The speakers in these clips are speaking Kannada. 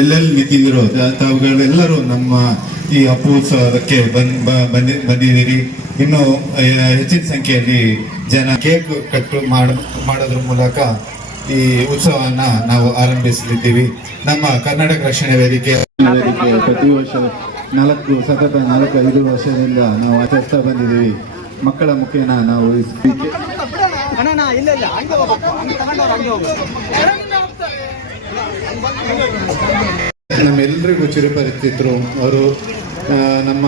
ಎಲ್ಲೆಲ್ಲಿ ನಿಂತಿದ್ದೀರೋ ತಾವುಗಳೆಲ್ಲರೂ ನಮ್ಮ ಈ ಅಪ್ಪು ಉತ್ಸವಕ್ಕೆ ಬಂದಿದ್ದೀರಿ. ಇನ್ನು ಹೆಚ್ಚಿನ ಸಂಖ್ಯೆಯಲ್ಲಿ ಜನ ಕೇಕ್ ಮಾಡೋದ್ರ ಮೂಲಕ ಈ ಉತ್ಸವವನ್ನು ನಾವು ಆರಂಭಿಸಲಿದ್ದೀವಿ. ನಮ್ಮ ಕರ್ನಾಟಕ ರಕ್ಷಣೆ ವೇದಿಕೆ ಪ್ರತಿ ವರ್ಷ 4-5 ವರ್ಷದಿಂದ ನಾವು ಆಚರಿಸ್ತಾ ಬಂದಿದ್ದೀವಿ. ಮಕ್ಕಳ ಮುಖೇನ ನಾವು ನಮ್ಮೆಲ್ಲರಿಗೂ ಚಿರಪರಿಚಿತರು ಅವರು. ನಮ್ಮ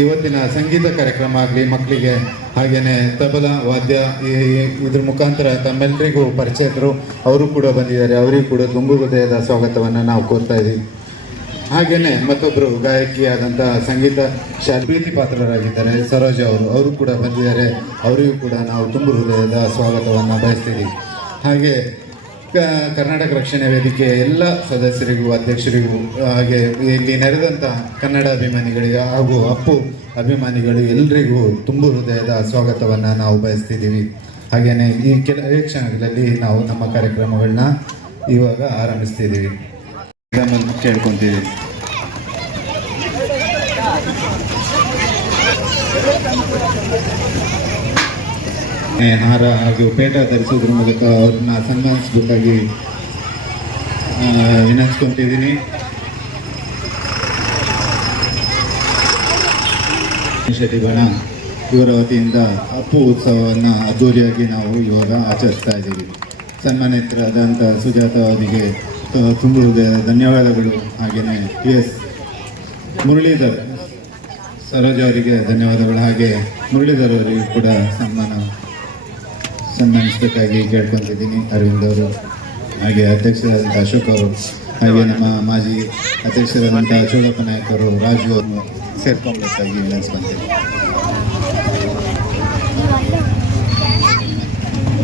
ಇವತ್ತಿನ ಸಂಗೀತ ಕಾರ್ಯಕ್ರಮ ಆಗಲಿ ಮಕ್ಕಳಿಗೆ, ಹಾಗೆಯೇ ತಬಲಾ ವಾದ್ಯ ಇದ್ರ ಮುಖಾಂತರ ತಮ್ಮೆಲ್ಲರಿಗೂ ಪರಿಚಯಿತರು. ಅವರು ಕೂಡ ಬಂದಿದ್ದಾರೆ. ಅವರಿಗೂ ಕೂಡ ತುಂಬು ಹೃದಯದ ಸ್ವಾಗತವನ್ನು ನಾವು ಕೋರ್ತಾ ಇದ್ದೀವಿ. ಹಾಗೆಯೇ ಮತ್ತೊಬ್ಬರು ಗಾಯಕಿಯಾದಂಥ ಸಂಗೀತ ಪ್ರೀತಿ ಪಾತ್ರರಾಗಿದ್ದಾರೆ ಸರೋಜ ಅವರು ಕೂಡ ಬಂದಿದ್ದಾರೆ. ಅವರಿಗೂ ಕೂಡ ನಾವು ತುಂಬು ಹೃದಯದ ಸ್ವಾಗತವನ್ನು ಬಯಸ್ತೀವಿ. ಹಾಗೆ ಕರ್ನಾಟಕ ರಕ್ಷಣೆ ವೇದಿಕೆಯ ಎಲ್ಲ ಸದಸ್ಯರಿಗೂ, ಅಧ್ಯಕ್ಷರಿಗೂ, ಹಾಗೆ ಇಲ್ಲಿ ನೆರೆದಂಥ ಕನ್ನಡ ಅಭಿಮಾನಿಗಳಿಗೆ ಹಾಗೂ ಅಪ್ಪು ಅಭಿಮಾನಿಗಳು ಎಲ್ಲರಿಗೂ ತುಂಬು ಹೃದಯದ ಸ್ವಾಗತವನ್ನು ನಾವು ಬಯಸ್ತಿದ್ದೀವಿ. ಹಾಗೆಯೇ ಈ ಕೆಲವೇ ಕ್ಷಣಗಳಲ್ಲಿ ನಾವು ನಮ್ಮ ಕಾರ್ಯಕ್ರಮಗಳನ್ನ ಇವಾಗ ಆರಂಭಿಸ್ತಿದ್ದೀವಿ. ಕೇಳ್ಕೊತೀವಿ. ಹಾರ ಹಾಗೂ ಪೇಟ ಧರಿಸೋದ್ರ ಮೂಲಕ ಅವ್ರನ್ನ ಸನ್ಮಾನಿಸಬೇಕಾಗಿ ವಿನಂತಿಸ್ಕೊತಿದ್ದೀನಿ. ಬಣ ಇವರ ವತಿಯಿಂದ ಅಪ್ಪು ಉತ್ಸವವನ್ನು ಅದ್ದೂರಿಯಾಗಿ ನಾವು ಇವಾಗ ಆಚರಿಸ್ತಾ ಇದ್ದೀವಿ. ಸನ್ಮಾನಿತರಾದಂಥ ಸುಜಾತ ಅವರಿಗೆ ತುಂಬು ಹೃದಯದ ಧನ್ಯವಾದಗಳು. ಹಾಗೆಯೇ PS ಮುರಳೀಧರ್ ಸರೋಜ ಅವರಿಗೆ ಧನ್ಯವಾದಗಳು. ಹಾಗೆ ಮುರಳೀಧರ್ ಅವರಿಗೂ ಕೂಡ ಸನ್ಮಾನಿಸಬೇಕಾಗಿ ಕೇಳ್ಕೊತಿದ್ದೀನಿ. ಅರವಿಂದ್ ಅವರು, ಹಾಗೆ ಅಧ್ಯಕ್ಷರಾದಂಥ ಅಶೋಕ್ ಅವರು, ಹಾಗೆ ನಮ್ಮ ಮಾಜಿ ಅಧ್ಯಕ್ಷರಾದಂಥ ಚೋಳಪ್ಪ ನಾಯಕ್ ಅವರು, ರಾಜು ಅವರು ಸೇರ್ಕೊಳ್ಬೇಕಾಗಿ ವಿನಂತಿಸ್ಕೊತೀನಿ.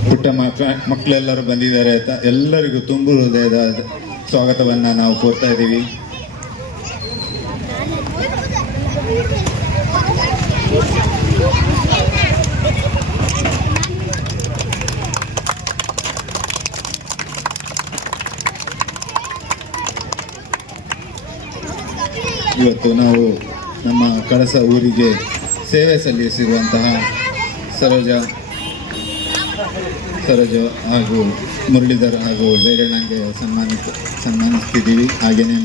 ಪುಟ್ಟ ಮಕ್ಕಳೆಲ್ಲರೂ ಬಂದಿದ್ದಾರೆ ಅಂತ ಎಲ್ಲರಿಗೂ ತುಂಬು ಹೃದಯದ ಸ್ವಾಗತವನ್ನು ನಾವು ಕೋರ್ತಾ ಇದ್ದೀವಿ. ಇವತ್ತು ನಾವು ನಮ್ಮ ಕಳಸ ಊರಿಗೆ ಸೇವೆ ಸಲ್ಲಿಸಿರುವಂತಹ ಸರೋಜ ಹಾಗೂ ಮುರಳೀಧರ್ ಹಾಗೂ ಜೈರಣ್ಣಂಗೆ ಸನ್ಮಾನಿಸ್ತಿದ್ದೀವಿ. ಹಾಗೆಯೇ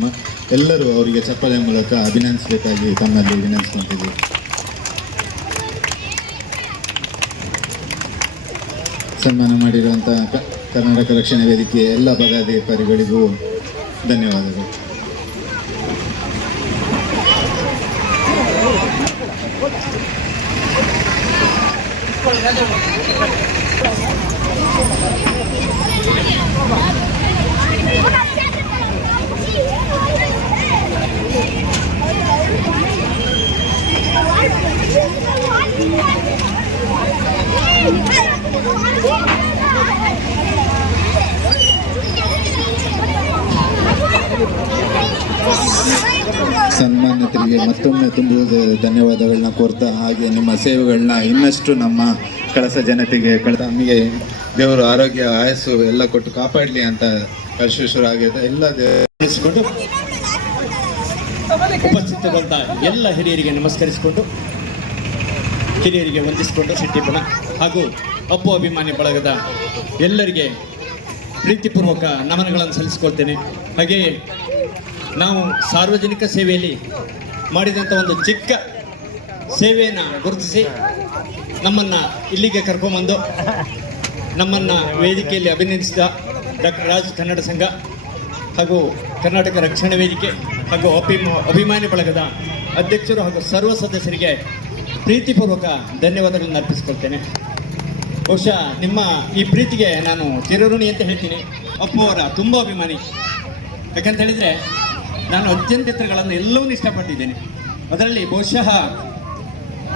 ಎಲ್ಲರೂ ಅವರಿಗೆ ಚಪ್ಪಾಳೆ ಮೂಲಕ ಅಭಿನಂದಿಸಬೇಕಾಗಿ ತಮ್ಮಲ್ಲಿ ವಿನಂತಿಸ್ಕೊತಿದ್ದೀವಿ. ಸನ್ಮಾನ ಮಾಡಿರುವಂಥ ಕರ್ನಾಟಕ ರಕ್ಷಣೆ ವೇದಿಕೆಯ ಎಲ್ಲ ಪದಾಧಿಕಾರಿಗಳಿಗೂ ಧನ್ಯವಾದಗಳು. ಸನ್ಮಾನಿತರಿಗೆ ಮತ್ತೊಮ್ಮೆ ತುಂಬ ಧನ್ಯವಾದಗಳನ್ನ ಕೋರ್ತಾ, ಹಾಗೆ ನಿಮ್ಮ ಸೇವೆಗಳನ್ನ ಇನ್ನಷ್ಟು ನಮ್ಮ ಕಳಸ ಜನತೆಗೆ ನಮಗೆ ದೇವರು ಆರೋಗ್ಯ ಆಯಸ್ಸು ಎಲ್ಲ ಕೊಟ್ಟು ಕಾಪಾಡಲಿ ಅಂತ ಕಳಶೇಶ್ವರಾಗಿದೆ ಎಲ್ಲ ದೇವರಿಸಿಕೊಂಡು ಉಪಸ್ಥಿತವಂತ ಎಲ್ಲ ಹಿರಿಯರಿಗೆ ನಮಸ್ಕರಿಸಿಕೊಂಡು, ಹಿರಿಯರಿಗೆ ವಂದಿಸಿಕೊಂಡು ಸಿಟ್ಟಿಪಣ ಹಾಗೂ ಅಪ್ಪು ಅಭಿಮಾನಿ ಬಳಗದ ಎಲ್ಲರಿಗೆ ಪ್ರೀತಿಪೂರ್ವಕ ನಮನಗಳನ್ನು ಸಲ್ಲಿಸಿಕೊಳ್ತೇನೆ. ಹಾಗೆಯೇ ನಾವು ಸಾರ್ವಜನಿಕ ಸೇವೆಯಲ್ಲಿ ಮಾಡಿದಂಥ ಒಂದು ಚಿಕ್ಕ ಸೇವೆಯನ್ನು ಗುರುತಿಸಿ ನಮ್ಮನ್ನು ಇಲ್ಲಿಗೆ ಕರ್ಕೊಂಬಂದು ನಮ್ಮನ್ನು ವೇದಿಕೆಯಲ್ಲಿ ಅಭಿನಂದಿಸಿದ ಡಾಕ್ಟರ್ ರಾಜ್ ಕನ್ನಡ ಸಂಘ ಹಾಗೂ ಕರ್ನಾಟಕ ರಕ್ಷಣಾ ವೇದಿಕೆ ಹಾಗೂ ಅಭಿಮಾನಿ ಬಳಗದ ಅಧ್ಯಕ್ಷರು ಹಾಗೂ ಸರ್ವ ಸದಸ್ಯರಿಗೆ ಪ್ರೀತಿಪೂರ್ವಕ ಧನ್ಯವಾದಗಳನ್ನು ಅರ್ಪಿಸಿಕೊಳ್ತೇನೆ. ಬಹುಶಃ ನಿಮ್ಮ ಈ ಪ್ರೀತಿಗೆ ನಾನು ಚಿರಋಣಿ ಅಂತ ಹೇಳ್ತೀನಿ. ಅಪ್ಪು ಅವರ ತುಂಬ ಅಭಿಮಾನಿ. ಯಾಕಂತ ಹೇಳಿದರೆ ನಾನು ಅತ್ಯಂತಿತ್ರಗಳನ್ನು ಎಲ್ಲವನ್ನೂ ಇಷ್ಟಪಟ್ಟಿದ್ದೇನೆ. ಅದರಲ್ಲಿ ಬಹುಶಃ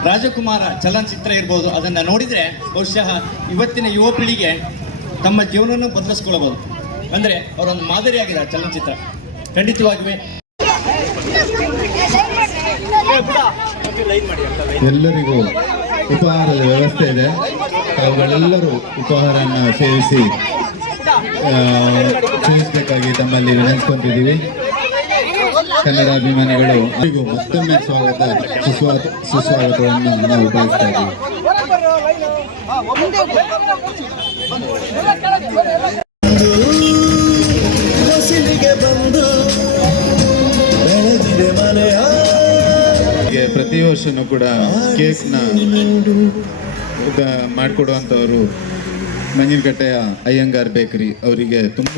ರಾಜಕುಮಾರ ಚಲನಚಿತ್ರ ಇರ್ಬೋದು, ಅದನ್ನು ನೋಡಿದರೆ ಬಹುಶಃ ಇವತ್ತಿನ ಯುವ ಪೀಳಿಗೆ ತಮ್ಮ ಜೀವನವನ್ನು ಬದಲಿಸ್ಕೊಳ್ಬೋದು. ಅಂದರೆ ಅವರೊಂದು ಮಾದರಿಯಾಗಿದೆ ಆ ಚಲನಚಿತ್ರ. ಖಂಡಿತವಾಗಿಯೇ ಎಲ್ಲರಿಗೂ ಉಪಹಾರದ ವ್ಯವಸ್ಥೆ ಇದೆ. ಅವುಗಳೆಲ್ಲರೂ ಉಪಹಾರವನ್ನು ಸೇವಿಸಬೇಕಾಗಿ ತಮ್ಮಲ್ಲಿ ವಿನಂತಿಸ್ಕೊತಿದ್ದೀವಿ. ಕನ್ನಡ ಅಭಿಮಾನಿಗಳು ಅವರಿಗೂ ಮತ್ತೊಮ್ಮೆ ಸುಸ್ವಾಗತವನ್ನು ನಾವು ಬಯಸ್ತಾ ಇದ್ದೀವಿ. ಪ್ರತಿ ವರ್ಷನೂ ಕೂಡ ಕೇಕ್ನ ಮಾಡಿಕೊಡುವಂಥವರು ಮಂಜಿನಕಟ್ಟೆಯ ಅಯ್ಯಂಗಾರ್ ಬೇಕರಿ ಅವರಿಗೆ ತುಂಬ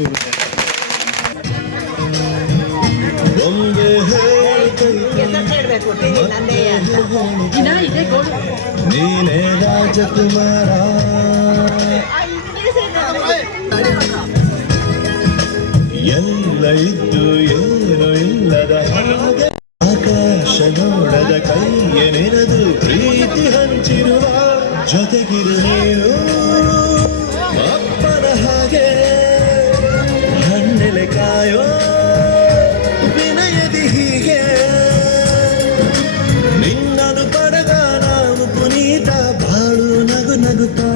ನೀನೇ ರಾಜಕುಮಾರ ಎಲ್ಲ ಇದ್ದು ಏನು ಇಲ್ಲದ ಹಾಗೆ ಆಕಾಶ ನೋಡದ ಕೈಯ ನೆನೆದು ಪ್ರೀತಿ ಹಂಚಿರುವ ಜೊತೆಗಿರು ನೀನು ಅಪ್ಪನ ಹಾಗೆ ಹಣ್ಣೆಲೆ ಕಾಯೋ ವಿನಯದಿ ಹೀಗೆ ನಿನ್ನನು ಪಡೆದ ನಾವು ಪುನೀತ ಬಾಳು ನಗು ನಗುತ್ತಾ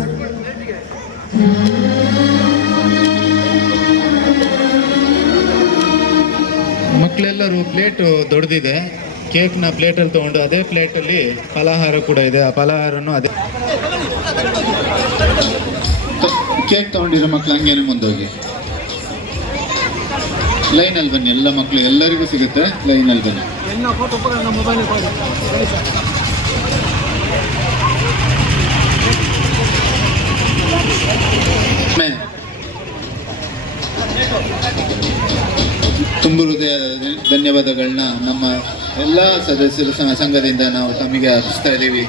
ಮಕ್ಕಳೆಲ್ಲರೂ ಪ್ಲೇಟು ದೊಡ್ಡದಿದೆ, ಕೇಕ್ನ ಪ್ಲೇಟಲ್ಲಿ ತೊಗೊಂಡು ಅದೇ ಪ್ಲೇಟಲ್ಲಿ ಫಲಾಹಾರ ಕೂಡ ಇದೆ. ಆ ಫಲಾಹಾರನು ಅದೇ ಕೇಕ್ ತೊಗೊಂಡಿರೋ ಮಕ್ಕಳು ಹಂಗೇನೆ ಮುಂದೋಗಿ ಲೈನಲ್ಲಿ ಬನ್ನಿ. ಎಲ್ಲ ಮಕ್ಕಳು ಎಲ್ಲರಿಗೂ ಸಿಗುತ್ತೆ, ಲೈನಲ್ಲಿ ಬನ್ನಿ. ತುಂಬ ಹೃದಯದ ಧನ್ಯವಾದಗಳನ್ನ ನಮ್ಮ ಎಲ್ಲ ಸದಸ್ಯರ ಸಂಘದಿಂದ ನಾವು ತಮಗೆ ಅರ್ಪಿಸ್ತಾ ಇದ್ದೀವಿ.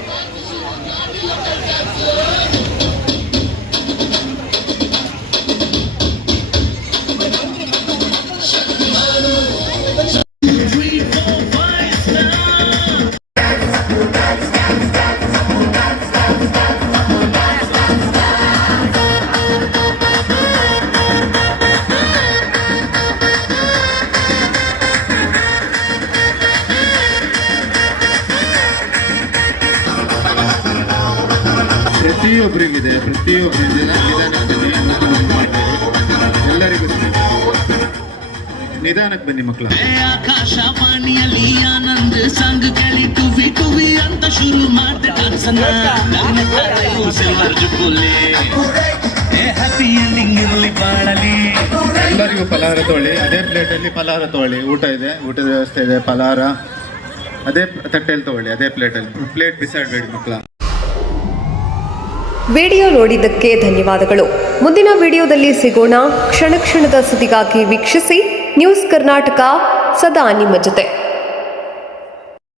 ಪ್ರತಿಯೊಬ್ಬರಿಗಿದೆ, ಎಲ್ಲರಿಗೂ ನಿಧಾನಕ್ಕೆ ಬನ್ನಿ ಮಕ್ಕಳ. ಆಕಾಶವಾಣಿಯಲ್ಲಿ ಆನಂದ ಸಂಗ ಕಲಿ ಟುವಿ ಟುವಿ ಅಂತ ಶುರು ಮಾಡಿದೆ ಹ್ಯಾಪಿ ಎಂಡಿಂಗ್ ಇರಲಿ ಬಾಳಲಿ. ಎಲ್ಲರಿಗೂ ಫಲಹಾರ ತೊಗೊಳ್ಳಿ, ಅದೇ ಪ್ಲೇಟಲ್ಲಿ ಫಲಹಾರ ತೊಗೊಳ್ಳಿ. ಊಟ ಇದೆ, ಊಟದ ವ್ಯವಸ್ಥೆ ಇದೆ. ಫಲಹಾರ ಅದೇ ತಟ್ಟೆಯಲ್ಲಿ ತೊಗೊಳ್ಳಿ, ಅದೇ ಪ್ಲೇಟಲ್ಲಿ. ಪ್ಲೇಟ್ ಬಿಸಾಡಬೇಡಿ ಮಕ್ಕಳ. ವಿಡಿಯೋ ನೋಡಿದ್ದಕ್ಕೆ ಧನ್ಯವಾದಗಳು. ಮುಂದಿನ ವಿಡಿಯೋದಲ್ಲಿ ಸಿಗೋಣ. ಕ್ಷಣ ಕ್ಷಣದ ಸುದ್ದಿಗಾಗಿ ವೀಕ್ಷಿಸಿ ನ್ಯೂಸ್ ಕರ್ನಾಟಕ, ಸದಾ ನಿಮ್ಮ ಜೊತೆ.